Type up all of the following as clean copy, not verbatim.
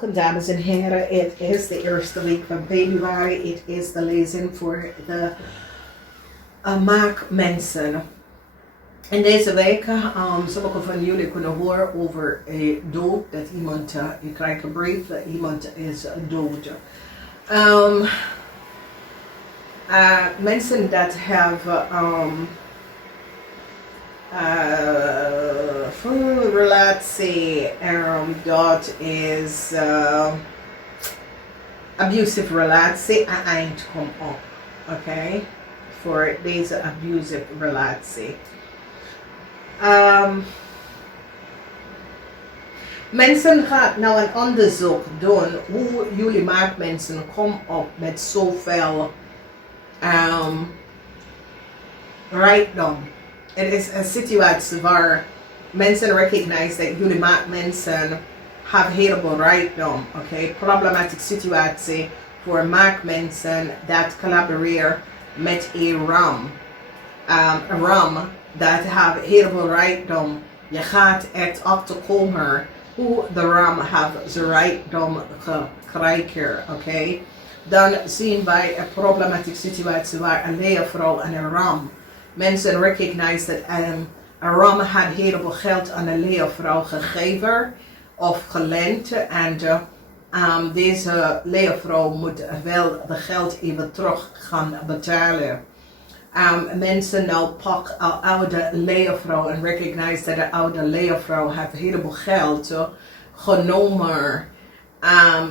Welkom dames en heren, het is de eerste week van februari. Het is de lezing voor de maagdmensen. In deze week, sommigen van jullie kunnen horen over dood, dat iemand, je krijgt een brief, dat iemand is dood. Mensen dat hebben relatie, dat is abusive relatie, een eind komt op. Oké, voor deze abusive relatie. Mensen gaan nou een onderzoek doen hoe jullie maagdmensen komen op met zoveel rijkdom. Het is een situatie waar mensen recognize dat jullie maagdmensen have heleboel rijkdom. Okay? Problematische situatie voor maagdmensen dat collaboreren met een ram. Een ram dat have heleboel rijkdom. Je gaat echt achterkomen hoe de ram have zijn rijkdom gekregen. Okay? Dan zien wij een problematische situatie waar een leervrouw en een ram. Mensen recognize dat een ram had heleboel geld aan een leervrouw gegeven of geleend. En deze leervrouw moet wel de geld even terug gaan betalen. Mensen nou pak een oude leervrouw en recognize dat de oude leervrouw heeft heleboel geld genomen.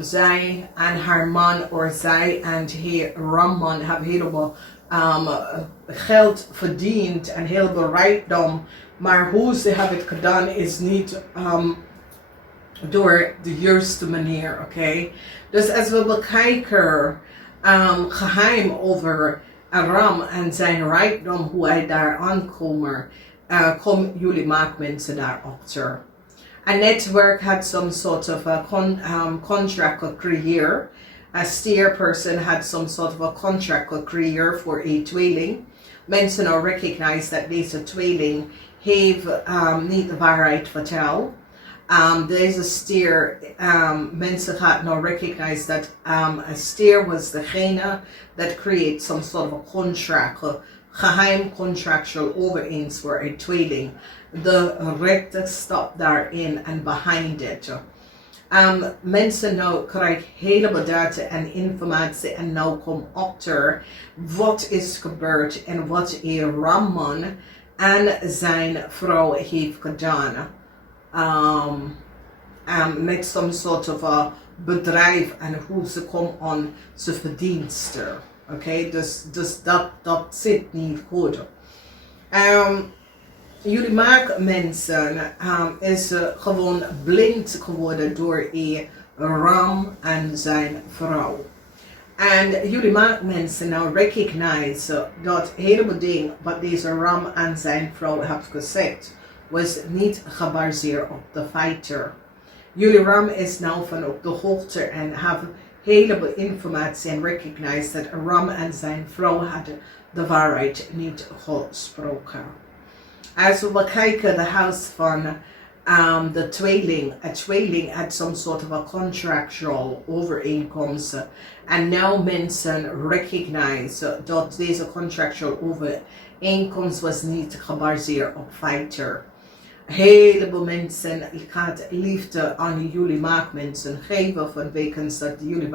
Zij en haar man of zij en haar ramman hebben heleboel geld verdiend en heleboel rijkdom. Maar hoe ze hebben het gedaan is niet door de juiste manier. Okay? Dus als we bekijken geheim over een ram en zijn rijkdom, hoe hij daar aankomt, komen jullie maagdmensen daarachter. Een netwerk had some sort of a contract gecreëerd. A steer person had some sort of a contract gecreëerd voor een tweeling. Mensen nou recognize dat deze tweeling heeft niet de waarheid verteld. Deze steer, mensen gaan nou recognize dat a steer was degene that create some sort of a contract, geheim contractual overeenkomst voor een tweeling. De rechte stap daarin en behind it. Mensen nou krijgen heleboel data en informatie en nou komen achter wat is gebeurd en wat een ramman en zijn vrouw heeft gedaan. Met some sort of a bedrijf en hoe ze komen aan zijn verdiensten. Okay? Dus dat zit niet goed. Jullie maagdmensen is gewoon blind geworden door een ram en zijn vrouw. En jullie maagdmensen nou recognize dat heleboel dingen wat deze ram en zijn vrouw hebben gezegd was niet gebaseerd op de feiten. Jullie ram is nou van op de hoogte en hebben heleboel informatie en recognize dat ram en zijn vrouw hadden de waarheid niet gesproken. Als we bekijken de huis van de tweeling, een tweeling had some sort of a contractual overeenkomst. En nu mensen recognize dat deze contractual overeenkomst was niet gebaseerd op feiten. Heleboel mensen gaat liefde aan jullie maagdmensen geven vanwege dat jullie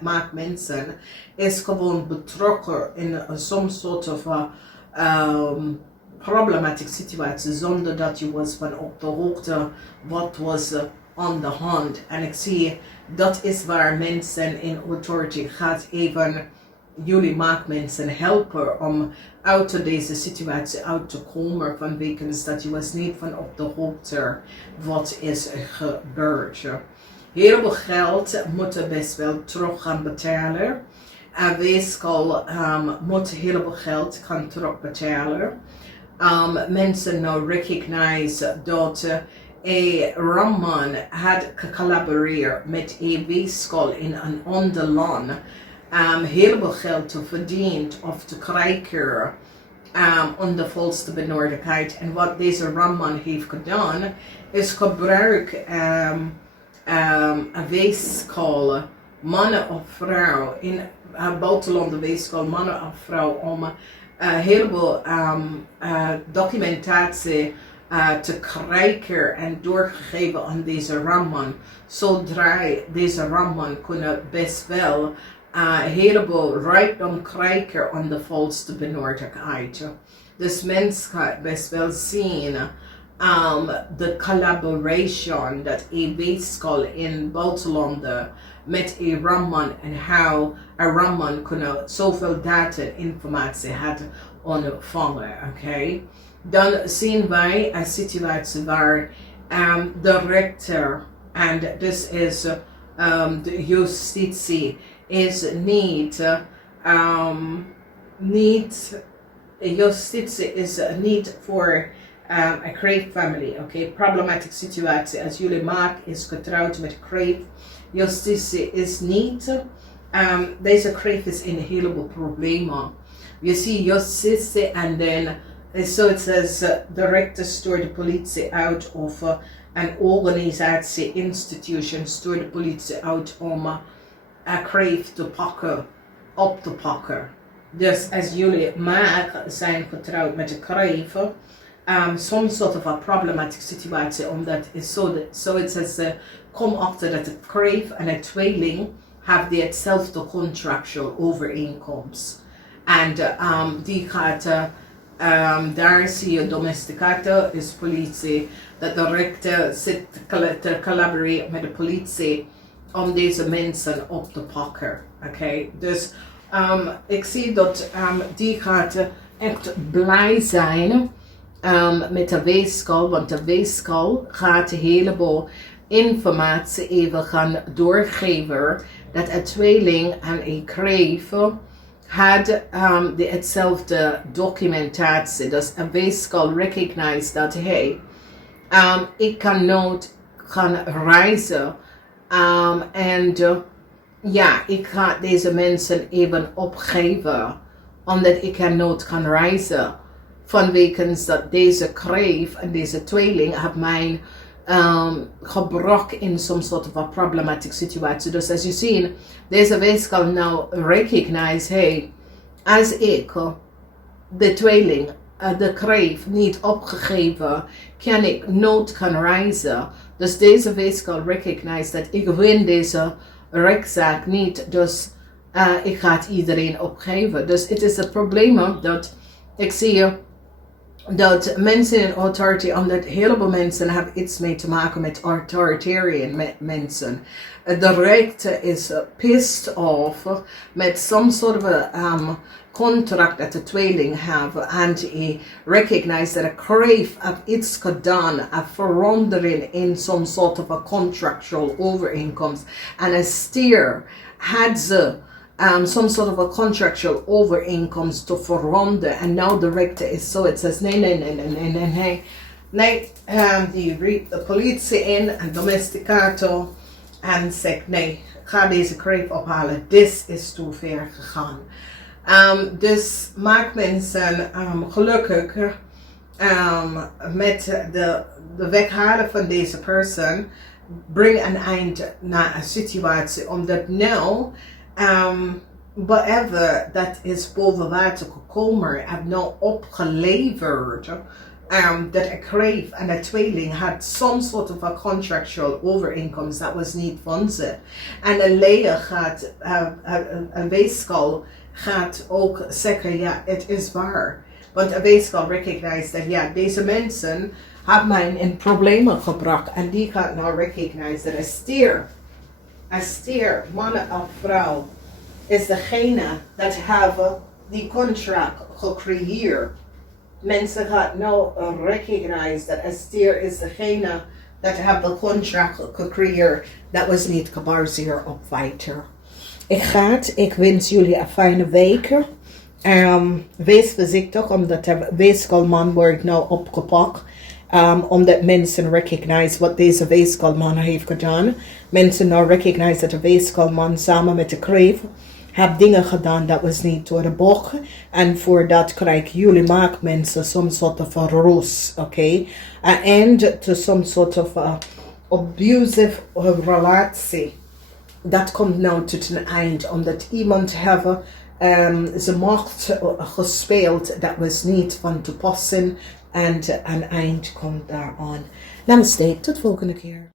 maagdmensen is gewoon betrokken in some sort of a problematische situatie zonder dat je was van op de hoogte wat was aan de hand. En ik zie dat is waar mensen in authority gaat even jullie maagdmensen helpen om uit deze situatie uit te komen vanwege dat je was niet van op de hoogte wat is gebeurd. Heel veel geld moeten best wel terug gaan betalen. En weeskal moet heel veel geld gaan terugbetalen. Mensen nou recognize dat een ramman had gecollaboreerd met een weeskal in een ander land. Heel veel geld te verdienen of te krijgen onder volste benodigdheid. En wat deze ramman heeft gedaan is gebruik een weeskool, mannen of vrouw, in buitenland een weeskool, mannen of vrouw, om een heleboel documentatie te krijgen en doorgegeven aan deze ramman. Zodra deze ramman kunnen best wel een heleboel rijkdom krijgen aan de volste benodigdheid. Dus mensen gaat best wel zien de collaboration dat een weeskool in buitenlanden met een ramman en hoe een ramman kunnen zoveel data en informatie had ontvangen. Okay? Dan zien wij een situatie waar de rechter en dus is de justitie is justitie is niet voor een Crave family, okay? Problematic situatie. Als jullie maak is getrouwd met Crave, justitie is niet. Deze Crave is in een heleboel problemen. Je ziet justitie en dan so it says de rechter stuurt de politie uit of een organisatie, institution stuurt de politie uit om een Crave te pakken, op te pakken. Dus als jullie maar zijn getrouwd met de Crave, some sort of a problematic situatie, omdat is so it says kom achter dat de Crave en de tweeling have die hetzelfde contractual overeenkomst. En die gaat daar zie je domesticato, is politie, dat de rechter zit te collaboreren met de politie om deze mensen op te pakken. Okay? Dus ik zie dat die gaat echt blij zijn met de weeskool, want de weeskool gaat een heleboel informatie even gaan doorgeven dat een tweeling en een Crave had hetzelfde documentatie. Dus een weeskool recognize dat hey, ik kan nooit gaan reizen en ja, ik ga deze mensen even opgeven omdat ik kan nooit gaan reizen vanwege dat deze Crave en deze tweeling heeft mijn gebrok in some sort of a problematic situatie. Dus als je ziet, deze weeskool nou recognize, hey, als ik de tweeling, de Crave niet opgegeven, kan ik nooit gaan reizen. Dus deze weeskool recognize dat ik win deze rechtszaak niet, dus ik ga het iedereen opgeven. Dus het is het probleem dat ik zie dat mensen in authority, omdat een heleboel mensen hebben iets mee te maken met authoritarian mensen. De rechter is pissed off met some sort of a contract dat de tweeling hebben en he recognize that a Crave heeft iets gedaan, een verandering in some sort of a contractual overeenkomst. En een stier had ze some sort of a contractual overeenkomst te veranderen. En now the rechter is so, it says nee, die riep de politie in en domesticato en zegt nee, ga deze Crave ophalen, dit is te ver gegaan. Dus maak mensen gelukkig met de weghalen van deze persoon, breng een eind naar een situatie, omdat nou whatever dat is boven water gekomen, heb nou opgeleverd dat een Crave en een tweeling had some sort of a contractual overeenkomst dat was niet van ze. En een leer gaat, een weeskool gaat ook zeggen, ja, het is waar. Want een weeskool recognize dat, ja, deze mensen hebben mij in problemen gebracht. En die gaat nou recognize dat een stier, man of vrouw, is degene dat hebben die contract gecreëerd. Mensen gaan nou recognize dat een stier is degene dat hebben de contract gecreëerd. Dat was niet gebaseerd op feiten. Ik wens jullie een fijne week. Wees voorzichtig, omdat de weeskoolman wordt nou opgepakt. Omdat mensen recognize wat deze weeskoolman heeft gedaan. Mensen nou recognize dat de weeskoolman samen met de Crave heb dingen gedaan dat was niet door de bocht. En voor dat krijgen jullie maak mensen some sort of a rust, okay? And to some sort of abusive relatie. Dat komt nou tot een eind, omdat iemand hebben zijn macht gespeeld, dat was niet van toepassing en een eind komt daaraan. Namaste, tot volgende keer.